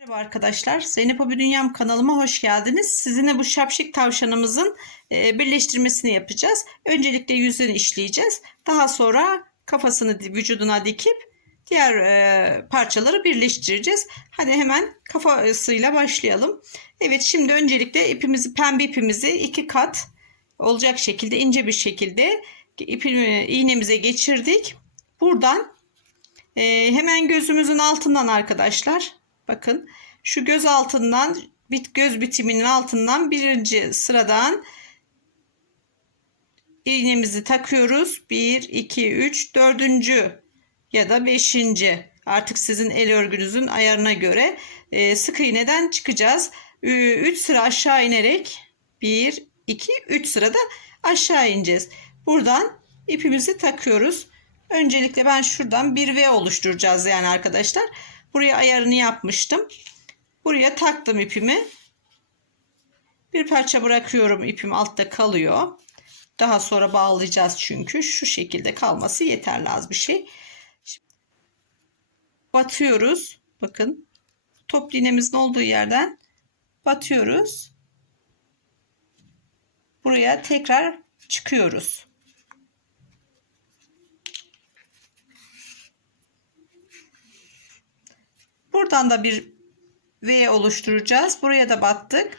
Merhaba arkadaşlar. Zeynep Hobi Dünyam kanalıma hoş geldiniz. Sizinle bu şapşik tavşanımızın e, birleştirmesini yapacağız. Öncelikle yüzünü işleyeceğiz. Daha sonra kafasını vücuduna dikip diğer e, parçaları birleştireceğiz. Hadi hemen kafasıyla başlayalım. Evet şimdi öncelikle ipimizi pembe ipimizi iki kat olacak şekilde ince bir şekilde ipimi, iğnemize geçirdik. Buradan e, hemen gözümüzün altından arkadaşlar bakın şu göz altından bit göz bitiminin altından birinci sıradan iğnemizi takıyoruz. 1 2 3 dördüncü ya da beşinci artık sizin el örgünüzün ayarına göre e, sık iğneden çıkacağız. 3 sıra aşağı inerek 1 2 3 sırada aşağı ineceğiz. Buradan ipimizi takıyoruz. Öncelikle ben şuradan bir V oluşturacağız yani arkadaşlar. Buraya ayarını yapmıştım. Buraya taktım ipimi. Bir parça bırakıyorum ipim altta kalıyor. Daha sonra bağlayacağız çünkü şu şekilde kalması yeterli az bir şey. Şimdi batıyoruz. Bakın top iğnemizin olduğu yerden batıyoruz. Buraya tekrar çıkıyoruz. Buradan da bir V oluşturacağız. Buraya da battık.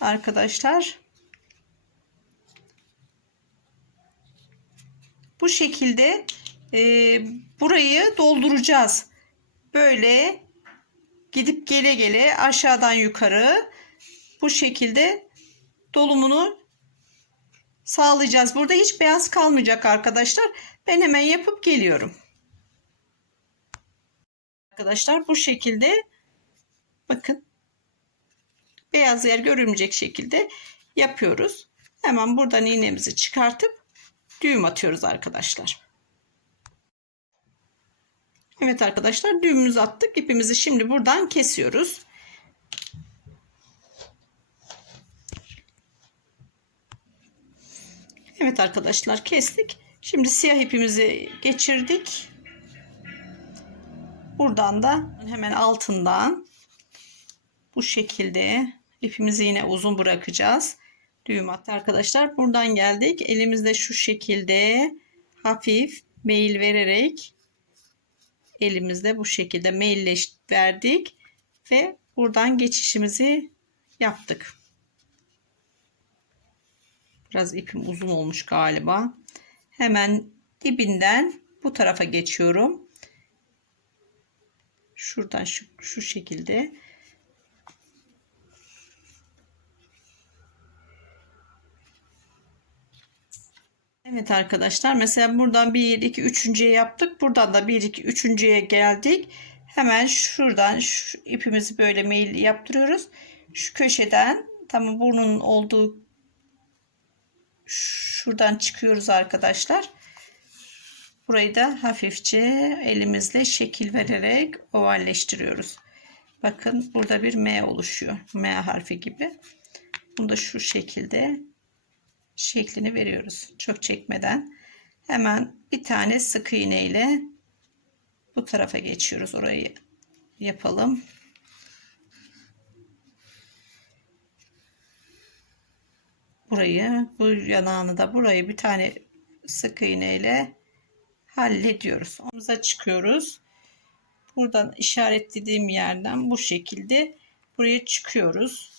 Arkadaşlar. Bu şekilde e, burayı dolduracağız. Böyle gidip gele gele aşağıdan yukarı bu şekilde dolumunu sağlayacağız. Burada hiç beyaz kalmayacak arkadaşlar. Ben hemen yapıp geliyorum. Arkadaşlar bu şekilde bakın beyaz yer görünmeyecek şekilde yapıyoruz. Hemen buradan iğnemizi çıkartıp düğüm atıyoruz arkadaşlar. Evet arkadaşlar düğümümüzü attık. İpimizi şimdi buradan kesiyoruz. Evet arkadaşlar kestik. Şimdi siyah ipimizi geçirdik. Buradan da hemen altından bu şekilde ipimizi yine uzun bırakacağız. Düğüm attı arkadaşlar. Buradan geldik. Elimizde şu şekilde hafif meyil vererek elimizde bu şekilde meyilleş verdik ve buradan geçişimizi yaptık. Biraz ipim uzun olmuş galiba. Hemen dibinden bu tarafa geçiyorum. Şuradan şu, şu şekilde. Evet arkadaşlar mesela buradan 1 2 3.'ye yaptık. Buradan da 1 2 3.'ye geldik. Hemen şuradan şu ipimizi böyle meyil yaptırıyoruz. Şu köşeden tam burnun olduğu şuradan çıkıyoruz arkadaşlar. Burayı da hafifçe elimizle şekil vererek ovalleştiriyoruz. Bakın burada bir M oluşuyor. M harfi gibi. Bunu da şu şekilde şeklini veriyoruz. Çok çekmeden. Hemen bir tane sık iğne ile bu tarafa geçiyoruz. Orayı yapalım. Burayı, bu yanağını da burayı bir tane sık iğne ile hallediyoruz. Omuza çıkıyoruz. Buradan işaretlediğim yerden bu şekilde buraya çıkıyoruz.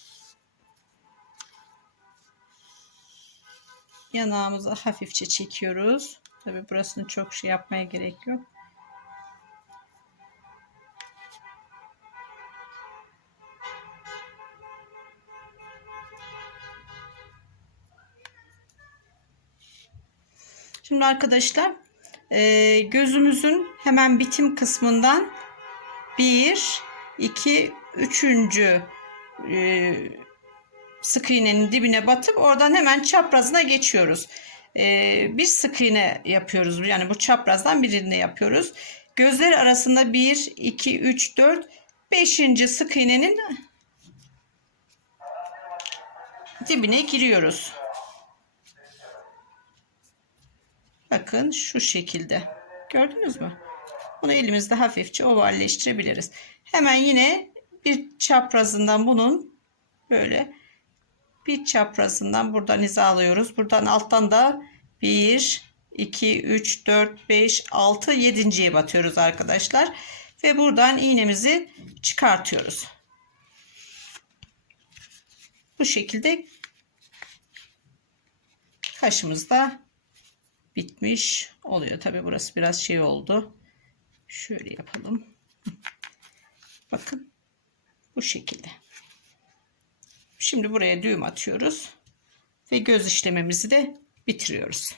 Yanağımızı hafifçe çekiyoruz. Tabi burasını çok şey yapmaya gerek yok. Şimdi arkadaşlar e, gözümüzün hemen bitim kısmından 1 2 3. E, sık iğnenin dibine batıp oradan hemen çaprazına geçiyoruz. E, bir sık iğne yapıyoruz. Yani bu çaprazdan birine yapıyoruz. Gözler arasında 1 2 3 4 5. sık iğnenin dibine giriyoruz. Bakın şu şekilde. Gördünüz mü? Bunu elimizde hafifçe ovalleştirebiliriz. Hemen yine bir çaprazından bunun böyle bir çaprazından buradan hizalıyoruz. Buradan alttan da 1, 2, 3, 4, 5, 6, 7.ye batıyoruz arkadaşlar. Ve buradan iğnemizi çıkartıyoruz. Bu şekilde kaşımız da bitmiş oluyor. Tabi burası biraz şey oldu. Şöyle yapalım. Bakın bu şekilde. Şimdi buraya düğüm atıyoruz. Ve göz işlememizi de bitiriyoruz.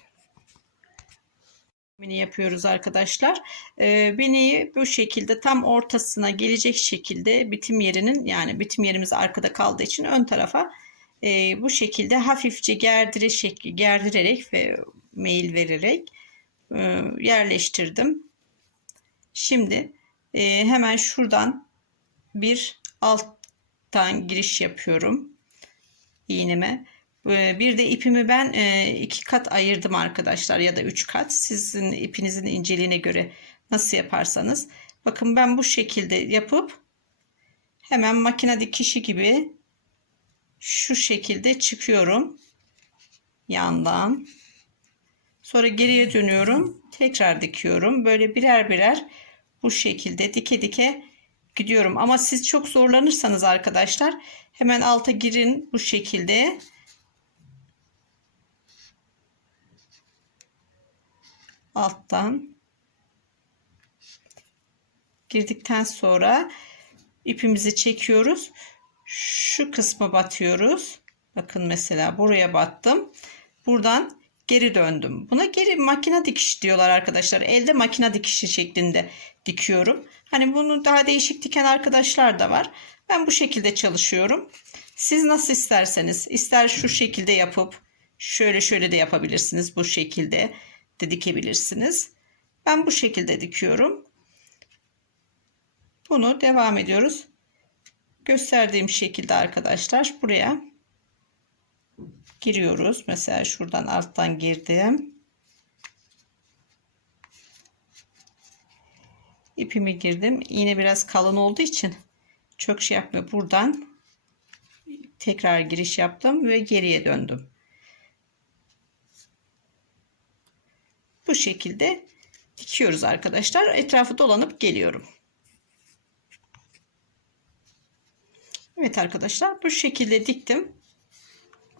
Bini yapıyoruz arkadaşlar. Ee, bu şekilde tam ortasına gelecek şekilde bitim yerinin yani bitim yerimiz arkada kaldığı için ön tarafa e, bu şekilde hafifçe gerdire şekli gerdirerek ve mail vererek e, yerleştirdim. Şimdi e, hemen şuradan bir alttan giriş yapıyorum iğneme. Ee, bir de ipimi ben e, iki kat ayırdım arkadaşlar ya da üç kat. Sizin ipinizin inceliğine göre nasıl yaparsanız. Bakın ben bu şekilde yapıp hemen makine dikişi gibi şu şekilde çıkıyorum yandan. Sonra geriye dönüyorum. Tekrar dikiyorum. Böyle birer birer bu şekilde dike dike gidiyorum. Ama siz çok zorlanırsanız arkadaşlar hemen alta girin bu şekilde. Alttan girdikten sonra ipimizi çekiyoruz. Şu kısma batıyoruz. Bakın mesela buraya battım. Buradan geri döndüm. Buna geri makine dikiş diyorlar arkadaşlar. Elde makine dikişi şeklinde dikiyorum. Hani bunu daha değişik diken arkadaşlar da var. Ben bu şekilde çalışıyorum. Siz nasıl isterseniz ister şu şekilde yapıp şöyle şöyle de yapabilirsiniz. Bu şekilde de dikebilirsiniz. Ben bu şekilde dikiyorum. Bunu devam ediyoruz. Gösterdiğim şekilde arkadaşlar buraya giriyoruz. Mesela şuradan alttan girdim. ipimi girdim. Yine biraz kalın olduğu için çok şey yapmıyor. Buradan tekrar giriş yaptım ve geriye döndüm. Bu şekilde dikiyoruz arkadaşlar. Etrafı dolanıp geliyorum. Evet arkadaşlar bu şekilde diktim.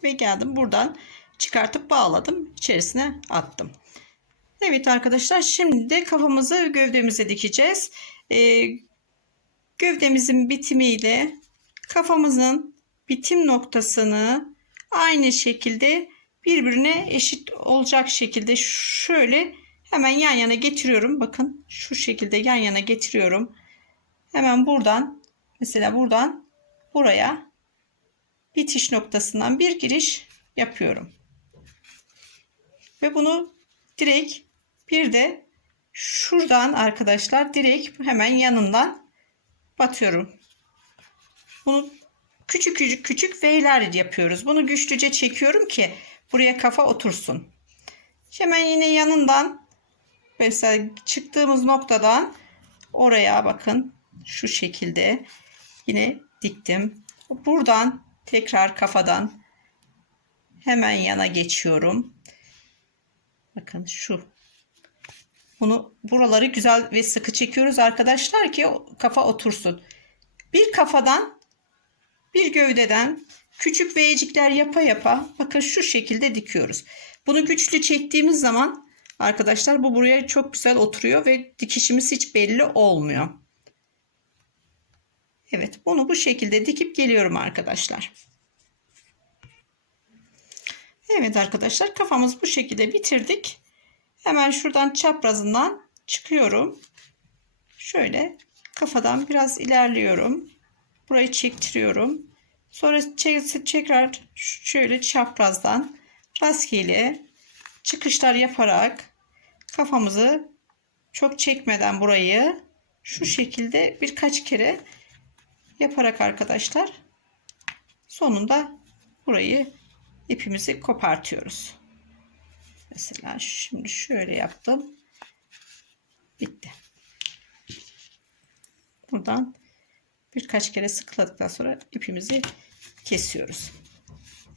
Ve geldim buradan çıkartıp bağladım. içerisine attım. Evet arkadaşlar şimdi de kafamızı gövdemize dikeceğiz. Ee, gövdemizin bitimiyle kafamızın bitim noktasını aynı şekilde birbirine eşit olacak şekilde şöyle hemen yan yana getiriyorum. Bakın şu şekilde yan yana getiriyorum. Hemen buradan mesela buradan buraya bitiş noktasından bir giriş yapıyorum. Ve bunu direkt bir de şuradan arkadaşlar direkt hemen yanından batıyorum. Bunu küçük küçük küçük V'ler yapıyoruz. Bunu güçlüce çekiyorum ki buraya kafa otursun. Hemen yine yanından mesela çıktığımız noktadan oraya bakın şu şekilde yine diktim. Buradan tekrar kafadan hemen yana geçiyorum. Bakın şu bunu buraları güzel ve sıkı çekiyoruz arkadaşlar ki kafa otursun. Bir kafadan bir gövdeden küçük V'cikler yapa yapa bakın şu şekilde dikiyoruz. Bunu güçlü çektiğimiz zaman arkadaşlar bu buraya çok güzel oturuyor ve dikişimiz hiç belli olmuyor. Evet bunu bu şekilde dikip geliyorum arkadaşlar. Evet arkadaşlar kafamız bu şekilde bitirdik. Hemen şuradan çaprazından çıkıyorum. Şöyle kafadan biraz ilerliyorum. Burayı çektiriyorum. Sonra tekrar şöyle çaprazdan rastgele çıkışlar yaparak kafamızı çok çekmeden burayı şu şekilde birkaç kere yaparak arkadaşlar sonunda burayı ipimizi kopartıyoruz. Mesela şimdi şöyle yaptım. Bitti. Buradan birkaç kere sıkıladıktan sonra ipimizi kesiyoruz.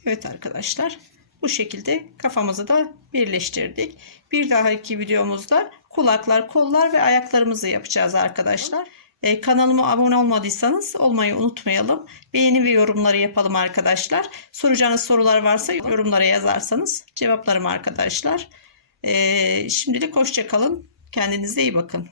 Evet arkadaşlar bu şekilde kafamızı da birleştirdik. Bir dahaki videomuzda kulaklar, kollar ve ayaklarımızı yapacağız arkadaşlar. Ee, kanalıma abone olmadıysanız olmayı unutmayalım. Beğeni ve yorumları yapalım arkadaşlar. Soracağınız sorular varsa yorumlara yazarsanız cevaplarım arkadaşlar. Ee, şimdilik hoşça kalın. Kendinize iyi bakın.